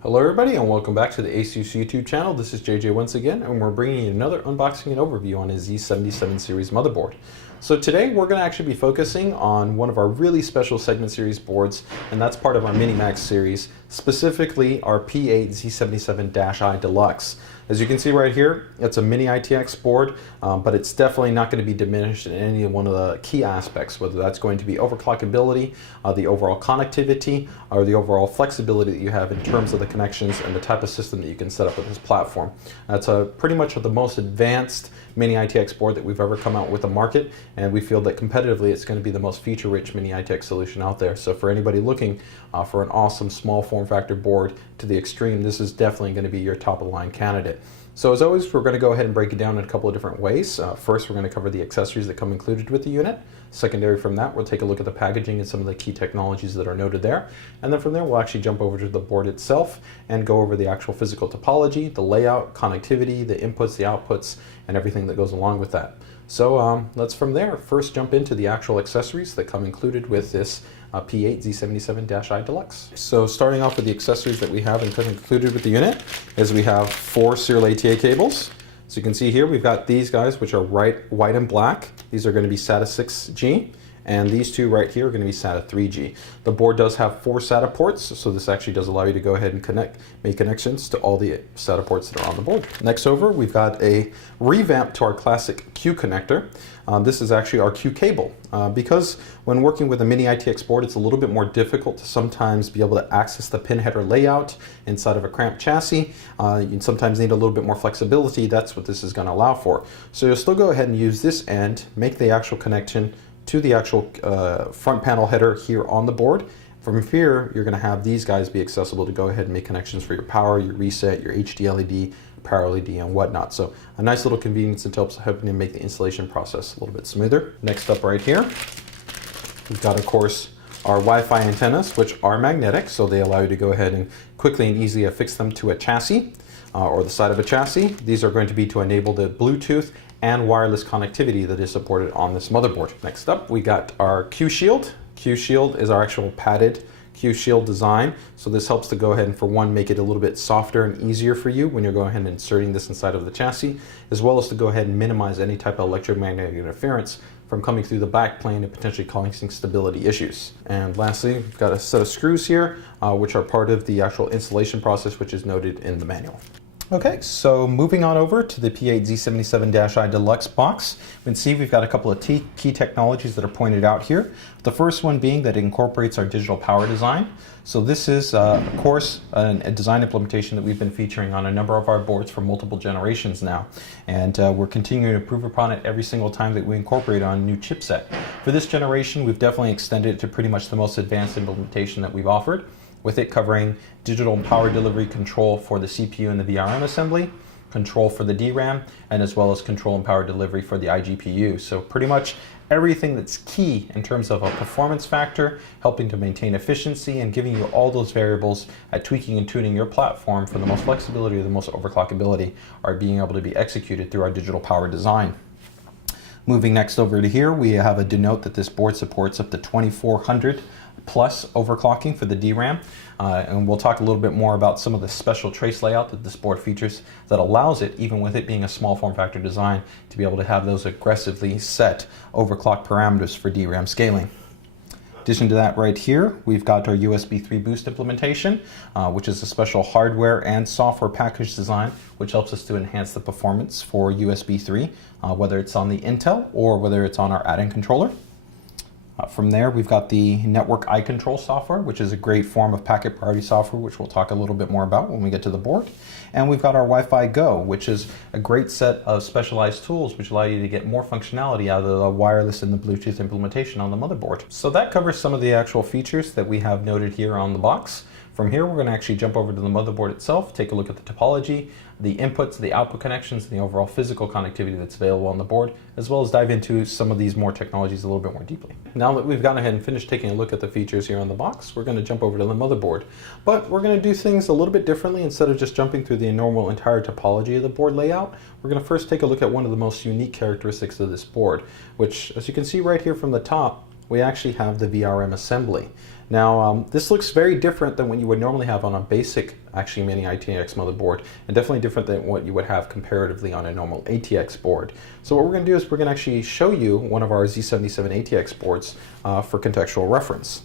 Hello everybody and welcome back to the ASUS YouTube channel. This is JJ once again and we're bringing you another unboxing and overview on a Z77 series motherboard. So today we're going to actually be focusing on one of our really special segment series boards, and that's part of our Mini-Max series, specifically our P8Z77-I Deluxe. As you can see right here, it's a Mini-ITX board, but it's definitely not going to be diminished in any one of the key aspects, whether that's going to be overclockability, the overall connectivity, or the overall flexibility that you have in terms of the connections and the type of system that you can set up with this platform. That's pretty much the most advanced Mini-ITX board that we've ever come out with the market, and we feel that competitively it's going to be the most feature-rich Mini-ITX solution out there. So for anybody looking for an awesome small form factor board to the extreme, this is definitely going to be your top-of-the-line candidate. So as always, we're going to go ahead and break it down in a couple of different ways. First, we're going to cover the accessories that come included with the unit. Secondary from that, we'll take a look at the packaging and some of the key technologies that are noted there. And then from there, we'll actually jump over to the board itself and go over the actual physical topology, the layout, connectivity, the inputs, the outputs, and everything that goes along with that. So let's from there first jump into the actual accessories that come included with this P8Z77-I Deluxe. So starting off with the accessories that we have included with the unit is we have 4 serial ATA cables. So you can see here we've got these guys, which are white and black. These are going to be SATA 6G, and these two right here are going to be SATA 3G. The board does have 4 SATA ports, so this actually does allow you to go ahead and make connections to all the SATA ports that are on the board. Next over, we've got a revamp to our classic Q connector. This is actually our Q cable. Because when working with a Mini-ITX board, it's a little bit more difficult to sometimes be able to access the pin header layout inside of a cramped chassis. You sometimes need a little bit more flexibility. That's what this is going to allow for. So you'll still go ahead and use this end, make the actual connection to the actual front panel header here on the board. From here, you're going to have these guys be accessible to go ahead and make connections for your power, your reset, your HD LED, power LED, and whatnot. So a nice little convenience and helping to make the installation process a little bit smoother. Next up right here, we've got, of course, our Wi-Fi antennas, which are magnetic, so they allow you to go ahead and quickly and easily affix them to a chassis or the side of a chassis. These are going to be to enable the Bluetooth and wireless connectivity that is supported on this motherboard. Next up, we got our Q Shield. Q Shield is our actual padded Q Shield design. So this helps to go ahead and, for one, make it a little bit softer and easier for you when you're going ahead and inserting this inside of the chassis, as well as to go ahead and minimize any type of electromagnetic interference from coming through the back plane and potentially causing stability issues. And lastly, we've got a set of screws here, which are part of the actual installation process, which is noted in the manual. Okay, so moving on over to the P8Z77-I Deluxe box, you can see we've got a couple of key technologies that are pointed out here. The first one being that it incorporates our digital power design. So this is, of course, a design implementation that we've been featuring on a number of our boards for multiple generations now. And we're continuing to improve upon it every single time that we incorporate on a new chipset. For this generation, we've definitely extended it to pretty much the most advanced implementation that we've offered, with it covering digital power delivery control for the CPU and the Vrm assembly, control for the DRAM, and as well as control and power delivery for the iGPU. So pretty much everything that's key in terms of a performance factor, helping to maintain efficiency and giving you all those variables at tweaking and tuning your platform for the most flexibility or the most overclockability are being able to be executed through our digital power design. Moving next over to here, we have a denote that this board supports up to 2400 plus overclocking for the DRAM, and we'll talk a little bit more about some of the special trace layout that this board features that allows it, even with it being a small form factor design, to be able to have those aggressively set overclock parameters for DRAM scaling. In addition to that, right here, we've got our USB 3 boost implementation, which is a special hardware and software package design, which helps us to enhance the performance for USB 3, whether it's on the Intel or whether it's on our add-in controller. From there, we've got the network iControl software, which is a great form of packet priority software, which we'll talk a little bit more about when we get to the board. And we've got our Wi-Fi Go, which is a great set of specialized tools which allow you to get more functionality out of the wireless and the Bluetooth implementation on the motherboard. So that covers some of the actual features that we have noted here on the box. From here, we're going to actually jump over to the motherboard itself, take a look at the topology, the inputs, the output connections, and the overall physical connectivity that's available on the board, as well as dive into some of these more technologies a little bit more deeply. Now that we've gone ahead and finished taking a look at the features here on the box, we're going to jump over to the motherboard. But we're going to do things a little bit differently. Instead of just jumping through the normal entire topology of the board layout, we're going to first take a look at one of the most unique characteristics of this board, which, as you can see right here from the top, we actually have the Vrm Assembly. Now, this looks very different than what you would normally have on a basic, actually, Mini-ITX motherboard, and definitely different than what you would have comparatively on a normal ATX board. So what we're going to do is we're going to actually show you one of our Z77 ATX boards for contextual reference.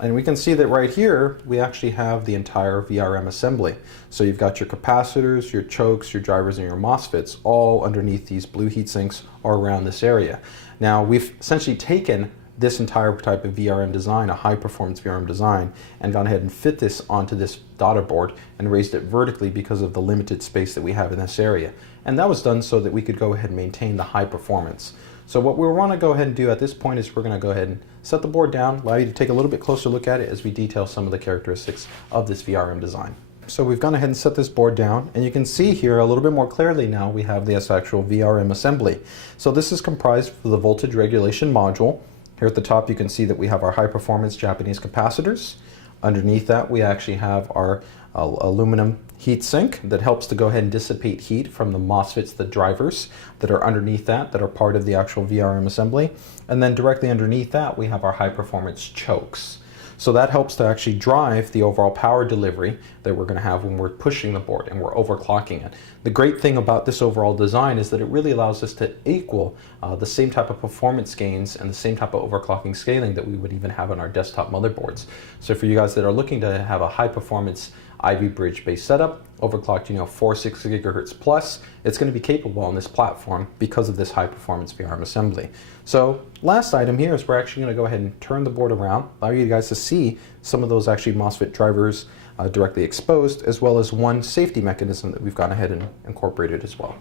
And we can see that right here, we actually have the entire VRM assembly. So you've got your capacitors, your chokes, your drivers, and your MOSFETs all underneath these blue heat sinks or around this area. Now, we've essentially taken this entire type of VRM design, a high performance VRM design, and gone ahead and fit this onto this daughter board and raised it vertically because of the limited space that we have in this area. And that was done so that we could go ahead and maintain the high performance. So what we want to go ahead and do at this point is we're going to go ahead and set the board down, allow you to take a little bit closer look at it as we detail some of the characteristics of this VRM design. So we've gone ahead and set this board down, and you can see here a little bit more clearly now we have this actual VRM assembly. So this is comprised of the voltage regulation module. Here at the top you can see that we have our high performance Japanese capacitors. Underneath that we actually have our aluminum heat sink that helps to go ahead and dissipate heat from the MOSFETs, the drivers that are underneath that are part of the actual VRM assembly. And then directly underneath that we have our high performance chokes. So that helps to actually drive the overall power delivery that we're going to have when we're pushing the board and we're overclocking it. The great thing about this overall design is that it really allows us to equal the same type of performance gains and the same type of overclocking scaling that we would even have on our desktop motherboards. So for you guys that are looking to have a high performance Ivy bridge based setup, overclocked 4-6 gigahertz plus, it's going to be capable on this platform because of this high performance VRM assembly. So last item here is we're actually going to go ahead and turn the board around, allow you guys to see some of those actually MOSFET drivers directly exposed, as well as one safety mechanism that we've gone ahead and incorporated as well.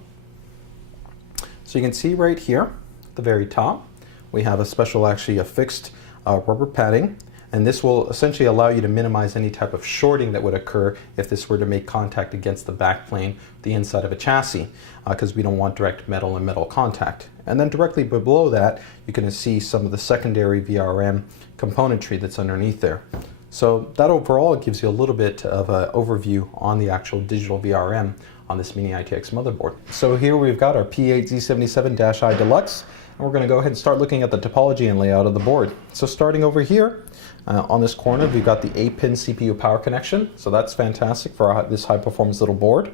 So you can see right here at the very top we have a special actually affixed rubber padding. And this will essentially allow you to minimize any type of shorting that would occur if this were to make contact against the backplane, the inside of a chassis, because we don't want direct metal and metal contact. And then directly below that, you can see some of the secondary VRM componentry that's underneath there. So that overall gives you a little bit of an overview on the actual digital VRM on this Mini-ITX motherboard. So here we've got our P8Z77-I Deluxe, and we're going to go ahead and start looking at the topology and layout of the board. So starting over here, on this corner, we've got the 8-pin CPU power connection, so that's fantastic for this high-performance little board.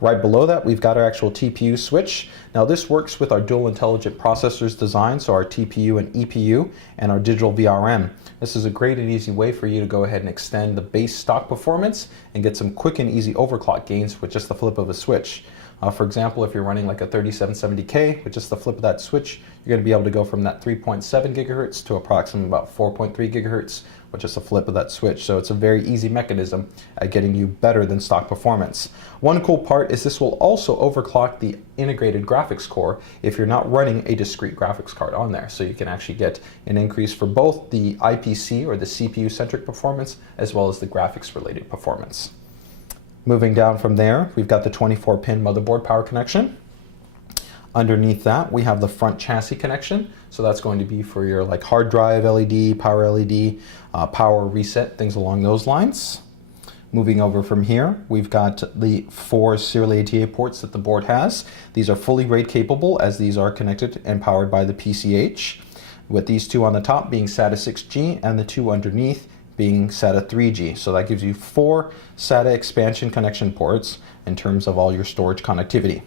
Right below that, we've got our actual TPU switch. Now this works with our dual intelligent processors design, so our TPU and EPU, and our digital VRM. This is a great and easy way for you to go ahead and extend the base stock performance and get some quick and easy overclock gains with just the flip of a switch. For example, if you're running like a 3770K, with just the flip of that switch, you're going to be able to go from that 3.7 gigahertz to approximately about 4.3 gigahertz with just a flip of that switch. So it's a very easy mechanism at getting you better than stock performance. One cool part is this will also overclock the integrated graphics core if you're not running a discrete graphics card on there. So you can actually get an increase for both the IPC or the CPU-centric performance as well as the graphics-related performance. Moving down from there, we've got the 24-pin motherboard power connection. Underneath that, we have the front chassis connection. So that's going to be for your like hard drive LED, power reset, things along those lines. Moving over from here, we've got the 4 serial ATA ports that the board has. These are fully RAID capable as these are connected and powered by the PCH, with these 2 on the top being SATA 6G and the 2 underneath being SATA 3G. So that gives you 4 SATA expansion connection ports in terms of all your storage connectivity.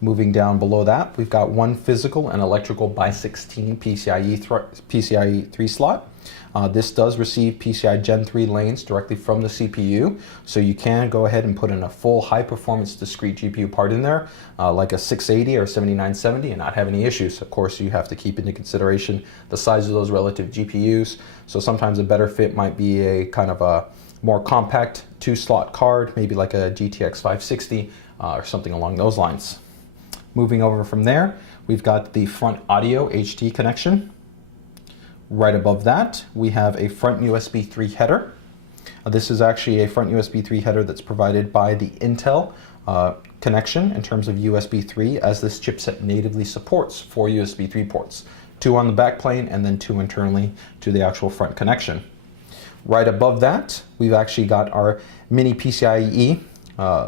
Moving down below that, we've got 1 physical and electrical by 16 PCIe 3 slot. This does receive PCI Gen 3 lanes directly from the CPU, so you can go ahead and put in a full high-performance discrete GPU part in there, like a 680 or 7970, and not have any issues. Of course, you have to keep into consideration the size of those relative GPUs, so sometimes a better fit might be a kind of a more compact 2-slot card, maybe like a GTX 560 or something along those lines. Moving over from there, we've got the front audio HT connection. Right above that, we have a front USB 3 header. This is actually a front USB 3 header that's provided by the Intel connection in terms of USB 3, as this chipset natively supports 4 USB 3 ports, 2 on the back plane and then 2 internally to the actual front connection. Right above that, we've actually got our mini PCIe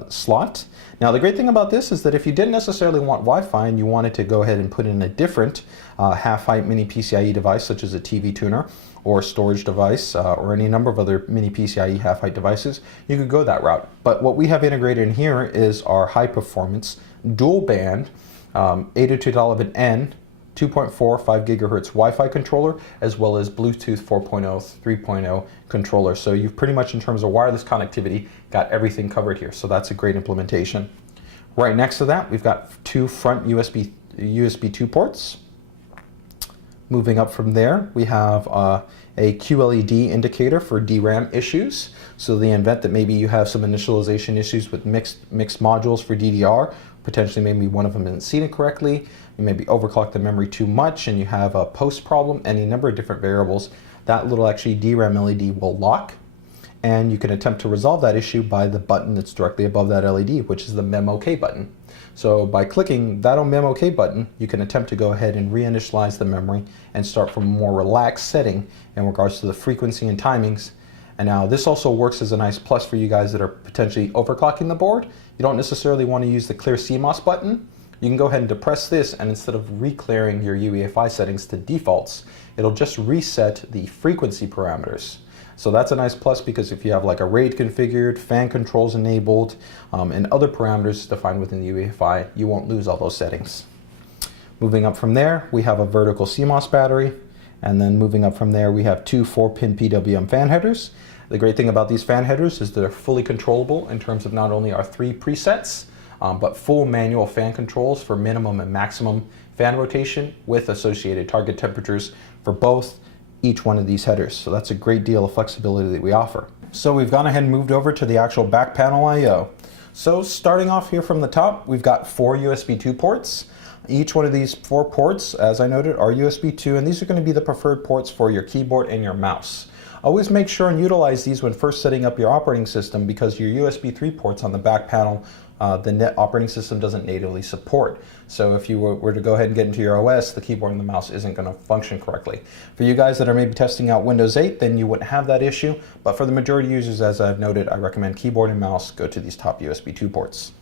slot. Now the great thing about this is that if you didn't necessarily want Wi-Fi and you wanted to go ahead and put in a different half-height mini PCIe device, such as a TV tuner or storage device or any number of other mini PCIe half-height devices, you could go that route. But what we have integrated in here is our high-performance dual-band 802.11n 2.45 gigahertz Wi-Fi controller, as well as Bluetooth 4.0, 3.0 controller. So you've pretty much, in terms of wireless connectivity, got everything covered here. So that's a great implementation. Right next to that, we've got two front USB 2 ports. Moving up from there, we have a QLED indicator for DRAM issues. So the event that maybe you have some initialization issues with mixed modules for DDR, potentially maybe one of them isn't seated correctly, you maybe overclock the memory too much and you have a post problem, any number of different variables, that little actually DRAM LED will lock, and you can attempt to resolve that issue by the button that's directly above that LED, which is the MEMOK button. So by clicking that on MEMOK button, you can attempt to go ahead and reinitialize the memory and start from a more relaxed setting in regards to the frequency and timings. And now this also works as a nice plus for you guys that are potentially overclocking the board. You don't necessarily want to use the clear CMOS button. You can go ahead and depress this, and instead of re-clearing your UEFI settings to defaults, it'll just reset the frequency parameters. So that's a nice plus, because if you have like a RAID configured, fan controls enabled, and other parameters defined within the UEFI, you won't lose all those settings. Moving up from there, we have a vertical CMOS battery, and then moving up from there, we have two 4-pin PWM fan headers. The great thing about these fan headers is they're fully controllable in terms of not only our 3 presets, but full manual fan controls for minimum and maximum fan rotation with associated target temperatures for both each one of these headers. So that's a great deal of flexibility that we offer. So we've gone ahead and moved over to the actual back panel I/O. So starting off here from the top, we've got 4 USB 2 ports. Each one of these 4 ports, as I noted, are USB 2, and these are going to be the preferred ports for your keyboard and your mouse. Always make sure and utilize these when first setting up your operating system, because your USB 3 ports on the back panel, the net operating system doesn't natively support. So if you were to go ahead and get into your OS, the keyboard and the mouse isn't going to function correctly. For you guys that are maybe testing out Windows 8, then you wouldn't have that issue. But for the majority of users, as I've noted, I recommend keyboard and mouse go to these top USB 2 ports.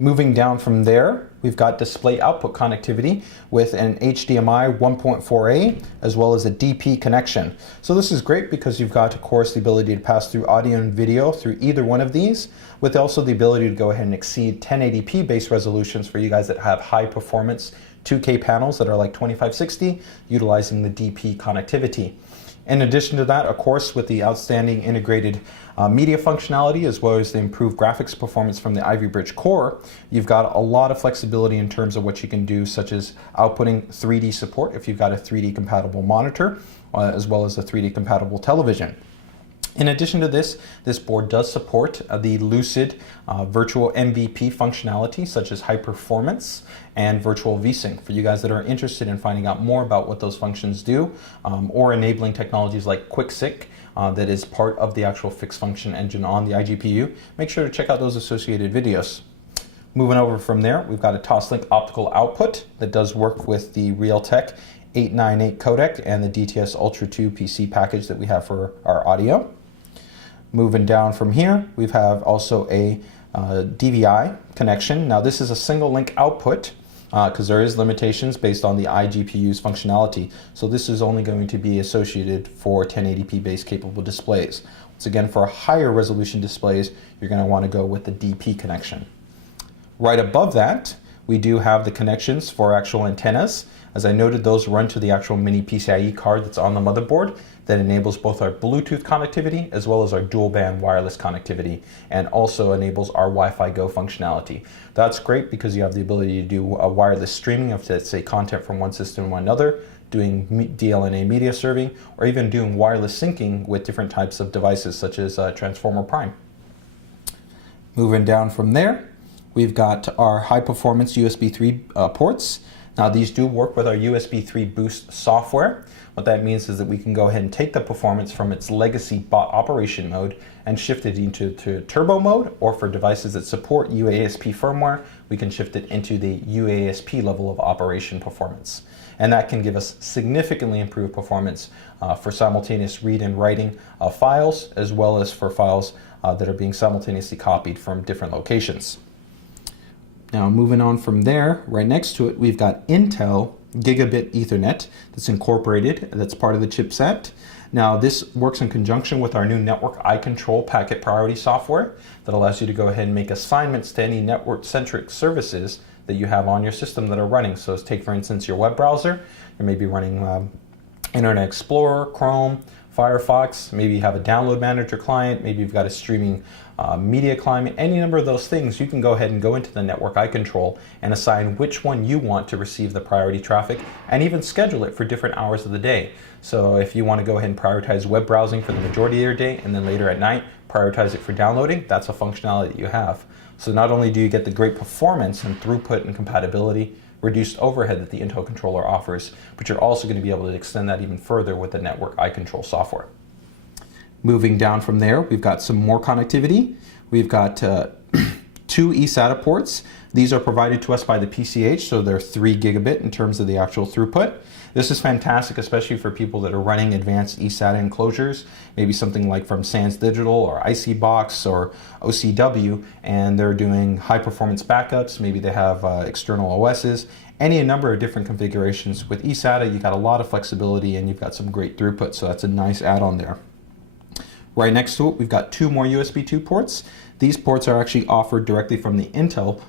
Moving down from there, we've got display output connectivity with an HDMI 1.4a as well as a DP connection. So this is great because you've got, of course, the ability to pass through audio and video through either one of these, with also the ability to go ahead and exceed 1080p base resolutions for you guys that have high performance 2K panels that are like 2560, utilizing the DP connectivity. In addition to that, of course, with the outstanding integrated media functionality as well as the improved graphics performance from the Ivy Bridge core, you've got a lot of flexibility in terms of what you can do, such as outputting 3D support if you've got a 3D compatible monitor, as well as a 3D compatible television. In addition to this, this board does support the Lucid virtual MVP functionality, such as high performance and virtual VSync. For you guys that are interested in finding out more about what those functions do, or enabling technologies like QuickSync, that is part of the actual fixed function engine on the iGPU, make sure to check out those associated videos. Moving over from there, we've got a Toslink optical output that does work with the Realtek 898 codec and the DTS Ultra 2 PC package that we have for our audio. Moving down from here, we have also a DVI connection. Now this is a single link output because there is limitations based on the iGPU's functionality. So this is only going to be associated for 1080p base capable displays. Once again, for higher resolution displays, you're going to want to go with the DP connection. Right above that, we do have the connections for actual antennas. As I noted, those run to the actual mini PCIe card that's on the motherboard that enables both our Bluetooth connectivity as well as our dual band wireless connectivity, and also enables our Wi-Fi Go functionality. That's great because you have the ability to do a wireless streaming of, let's say, content from one system to another, doing DLNA media serving, or even doing wireless syncing with different types of devices such as Transformer Prime. Moving down from there, we've got our high performance USB 3 ports. Now these do work with our USB 3 Boost software. What that means is that we can go ahead and take the performance from its legacy bot operation mode and shift it into turbo mode, or for devices that support UASP firmware, we can shift it into the UASP level of operation performance. and that can give us significantly improved performance for simultaneous read and writing of files, as well as for files that are being simultaneously copied from different locations. Now moving on from there, right next to it, we've got Intel Gigabit Ethernet that's incorporated, that's part of the chipset. Now this works in conjunction with our new Network iControl packet priority software that allows you to go ahead and make assignments to any network-centric services that you have on your system that are running. So take, for instance, your web browser. You may be running Internet Explorer, Chrome, Firefox, maybe you have a download manager client, maybe you've got a streaming media client, any number of those things. You can go ahead and go into the Network iControl and assign which one you want to receive the priority traffic, and even schedule it for different hours of the day. So if you want to go ahead and prioritize web browsing for the majority of your day, and then later at night prioritize it for downloading, that's a functionality that you have. So not only do you get the great performance and throughput and compatibility, reduced overhead that the Intel controller offers, but you're also going to be able to extend that even further with the Network iControl software. Moving down from there, we've got some more connectivity. We've got 2 eSATA ports. These are provided to us by the PCH, so they're 3 gigabit in terms of the actual throughput. This is fantastic, especially for people that are running advanced eSATA enclosures, maybe something like from Sans Digital or ICBox or OCW, and they're doing high performance backups. Maybe they have external OSs, a number of different configurations. With eSATA, you got a lot of flexibility and you've got some great throughput, so that's a nice add-on there. Right next to it, we've got 2 more USB 2 ports. These ports are actually offered directly from the Intel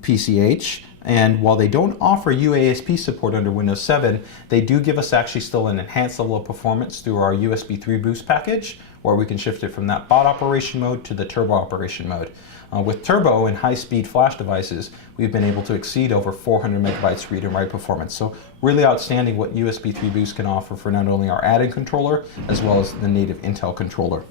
PCH, and while they don't offer UASP support under Windows 7, they do give us actually still an enhanced level of performance through our USB 3 boost package, where we can shift it from that baud operation mode to the turbo operation mode. With turbo and high-speed flash devices, we've been able to exceed over 400 megabytes read and write performance. So really outstanding what USB 3 boost can offer for not only our add-in controller, as well as the native Intel controller.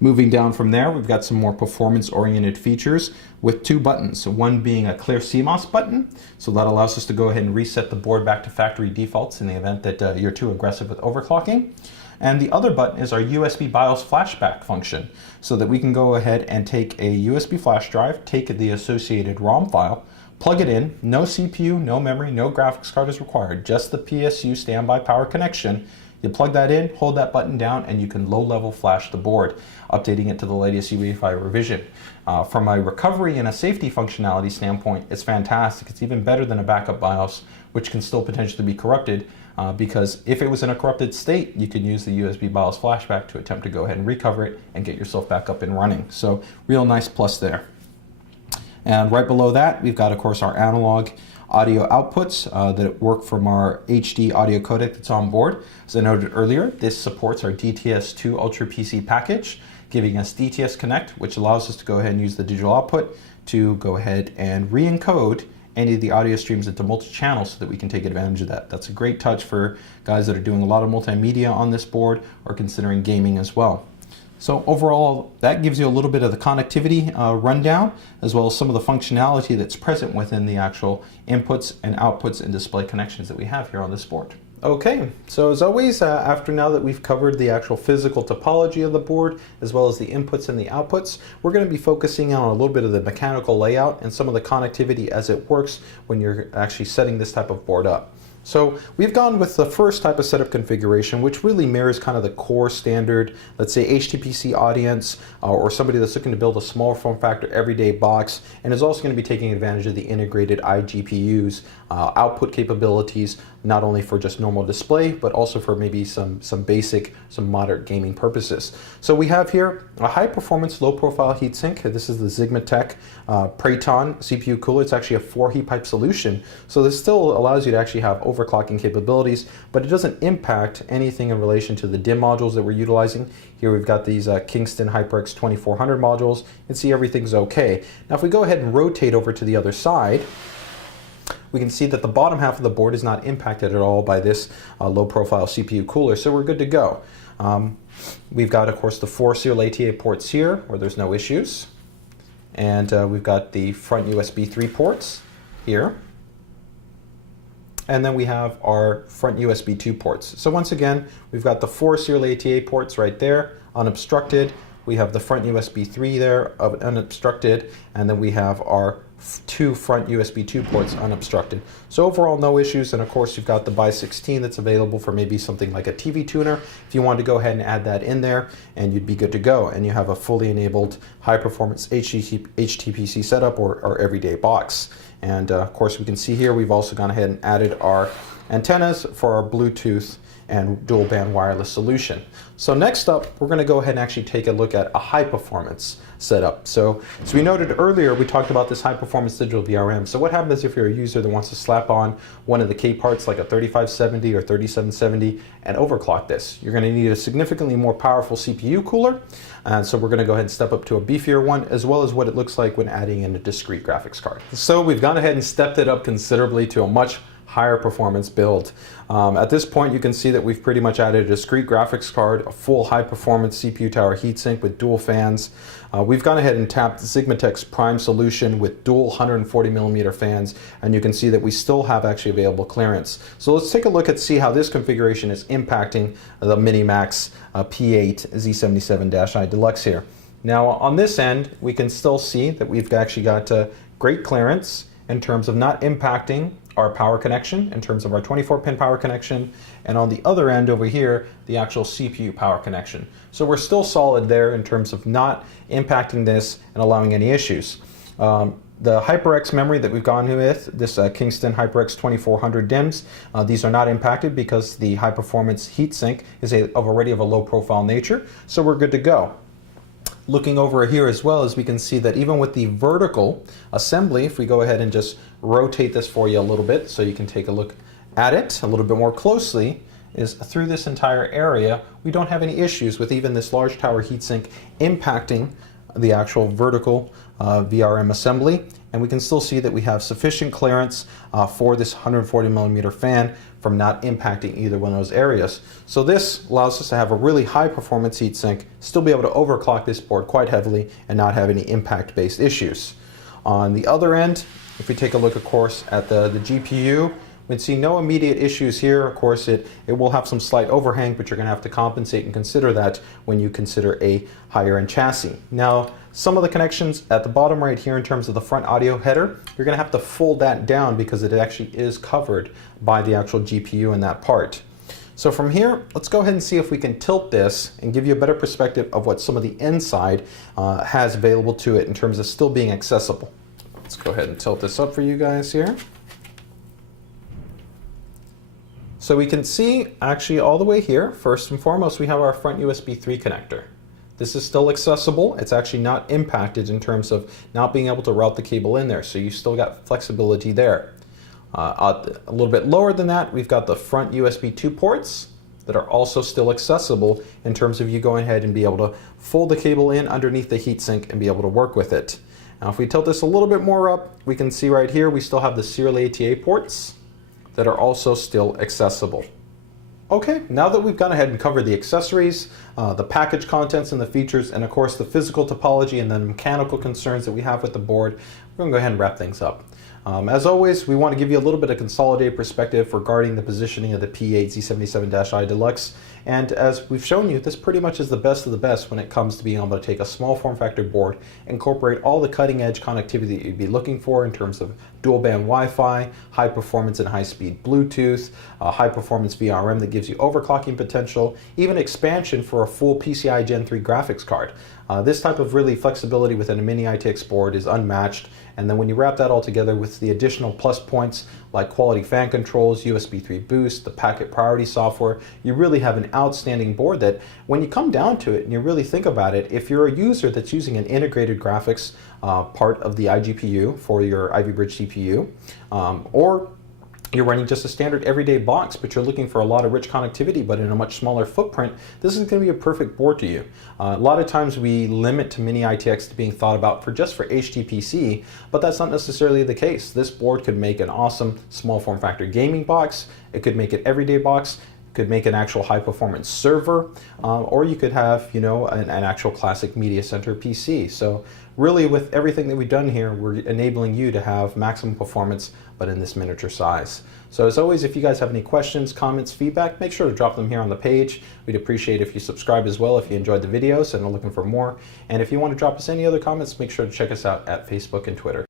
Moving down from there, we've got some more performance-oriented features with 2 buttons. So one being a clear CMOS button, so that allows us to go ahead and reset the board back to factory defaults in the event that you're too aggressive with overclocking. And the other button is our USB Bios Flashback function, so that we can go ahead and take a USB flash drive, take the associated ROM file, plug it in, no CPU, no memory, no graphics card is required, just the PSU standby power connection. You plug that in, hold that button down, and you can low-level flash the board, updating it to the latest UEFI revision. From a recovery and a safety functionality standpoint, it's fantastic. It's even better than a backup BIOS, which can still potentially be corrupted, because if it was in a corrupted state, you could use the USB BIOS flashback to attempt to go ahead and recover it and get yourself back up and running. So real nice plus there. And right below that, we've got, of course, our analog audio outputs that work from our HD audio codec that's on board. As I noted earlier, this supports our DTS2 Ultra PC package, giving us DTS Connect, which allows us to go ahead and use the digital output to go ahead and re-encode any of the audio streams into multi-channel so that we can take advantage of that. That's a great touch for guys that are doing a lot of multimedia on this board or considering gaming as well. So overall, that gives you a little bit of the connectivity rundown, as well as some of the functionality that's present within the actual inputs and outputs and display connections that we have here on this board. Okay, so as always, after now that we've covered the actual physical topology of the board, as well as the inputs and the outputs, we're going to be focusing on a little bit of the mechanical layout and some of the connectivity as it works when you're actually setting this type of board up. So we've gone with the first type of setup configuration, which really mirrors kind of the core standard, let's say HTPC audience, or somebody that's looking to build a small form factor everyday box, and is also going to be taking advantage of the integrated iGPUs, output capabilities, not only for just normal display, but also for maybe some basic, some moderate gaming purposes. So we have here a high performance, low profile heatsink. This is the Sigmatech Praeton CPU cooler. It's actually a 4 heat pipe solution. So this still allows you to actually have overclocking capabilities, but it doesn't impact anything in relation to the DIMM modules that we're utilizing. Here we've got these Kingston HyperX 2400 modules. You can see everything's okay. Now if we go ahead and rotate over to the other side, we can see that the bottom half of the board is not impacted at all by this low profile CPU cooler, so we're good to go. We've got, of course, the 4 serial ATA ports here where there's no issues. And we've got the front USB 3 ports here. And then we have our front USB 2 ports. So once again, we've got the 4 serial ATA ports right there, unobstructed. We have the front USB 3 there, unobstructed, and then we have our two front USB 2 ports unobstructed. So overall, no issues. And of course, you've got the Bios 16 that's available for maybe something like a TV tuner. If you wanted to go ahead and add that in there, and you'd be good to go. And you have a fully enabled high-performance HTPC setup or everyday box. And of course, we can see here we've also gone ahead and added our antennas for our Bluetooth and dual band wireless solution. So next up, we're going to go ahead and actually take a look at a high performance setup. So as we noted earlier, we talked about this high performance digital VRM. So what happens if you're a user that wants to slap on one of the K parts like a 3570 or 3770 and overclock this? You're going to need a significantly more powerful CPU cooler. And so we're going to go ahead and step up to a beefier one, as well as what it looks like when adding in a discrete graphics card. So we've gone ahead and stepped it up considerably to a much higher performance build. At this point, you can see that we've pretty much added a discrete graphics card, a full high performance CPU tower heatsink with dual fans. We've gone ahead and tapped Sigmatech's Prime solution with dual 140mm fans, and you can see that we still have actually available clearance. So let's take a look and see how this configuration is impacting the Minimax P8Z77-I Deluxe here. Now on this end, we can still see that we've actually got great clearance in terms of not impacting our power connection, in terms of our 24-pin power connection, and on the other end over here, the actual CPU power connection. So we're still solid there in terms of not impacting this and allowing any issues. The HyperX memory that we've gone with, this Kingston HyperX 2400 DIMMs, these are not impacted because the high performance heatsink is already of a low profile nature, so we're good to go. Looking over here as well, as we can see that even with the vertical assembly, if we go ahead and just rotate this for you a little bit so you can take a look at it a little bit more closely, is through this entire area, we don't have any issues with even this large tower heatsink impacting the actual vertical VRM assembly. And we can still see that we have sufficient clearance for this 140mm fan from not impacting either one of those areas. So this allows us to have a really high performance heatsink, still be able to overclock this board quite heavily and not have any impact-based issues. On the other end, if we take a look, of course, at the GPU, we'd see no immediate issues here. Of course, it will have some slight overhang, but you're going to have to compensate and consider that when you consider a higher end chassis. Now, some of the connections at the bottom right here in terms of the front audio header, you're going to have to fold that down because it actually is covered by the actual GPU in that part. So from here, let's go ahead and see if we can tilt this and give you a better perspective of what some of the inside has available to it in terms of still being accessible. Let's go ahead and tilt this up for you guys here. So we can see actually all the way here, first and foremost, we have our front USB 3 connector. This is still accessible. It's actually not impacted in terms of not being able to route the cable in there. So you still got flexibility there. A little bit lower than that, we've got the front USB 2 ports that are also still accessible in terms of you going ahead and be able to fold the cable in underneath the heatsink and be able to work with it. Now if we tilt this a little bit more up, we can see right here we still have the serial ATA ports that are also still accessible. Okay, now that we've gone ahead and covered the accessories, the package contents and the features, and of course the physical topology and the mechanical concerns that we have with the board, we're going to go ahead and wrap things up. As always, we want to give you a little bit of consolidated perspective regarding the positioning of the P8Z77-I Deluxe. And as we've shown you, this pretty much is the best of the best when it comes to being able to take a small form factor board, incorporate all the cutting edge connectivity that you'd be looking for in terms of dual band Wi-Fi, high performance and high speed Bluetooth, high performance VRM that gives you overclocking potential, even expansion for a full PCI Gen 3 graphics card. This type of really flexibility within a Mini-ITX board is unmatched. And then when you wrap that all together with the additional plus points like quality fan controls, USB 3 boost, the packet priority software, you really have an outstanding board that when you come down to it and you really think about it, if you're a user that's using an integrated graphics part of the iGPU for your Ivy Bridge CPU, or you're running just a standard everyday box, but you're looking for a lot of rich connectivity, but in a much smaller footprint, this is going to be a perfect board to you. A lot of times we limit to Mini-ITX to being thought about for just for HTPC, but that's not necessarily the case. This board could make an awesome small form factor gaming box. It could make an everyday box. Could make an actual high performance server, or you could have, you know, an actual classic media center PC. So really with everything that we've done here, we're enabling you to have maximum performance, but in this miniature size. So as always, if you guys have any questions, comments, feedback, make sure to drop them here on the page. We'd appreciate if you subscribe as well if you enjoyed the videos and are looking for more. And if you want to drop us any other comments, make sure to check us out at Facebook and Twitter.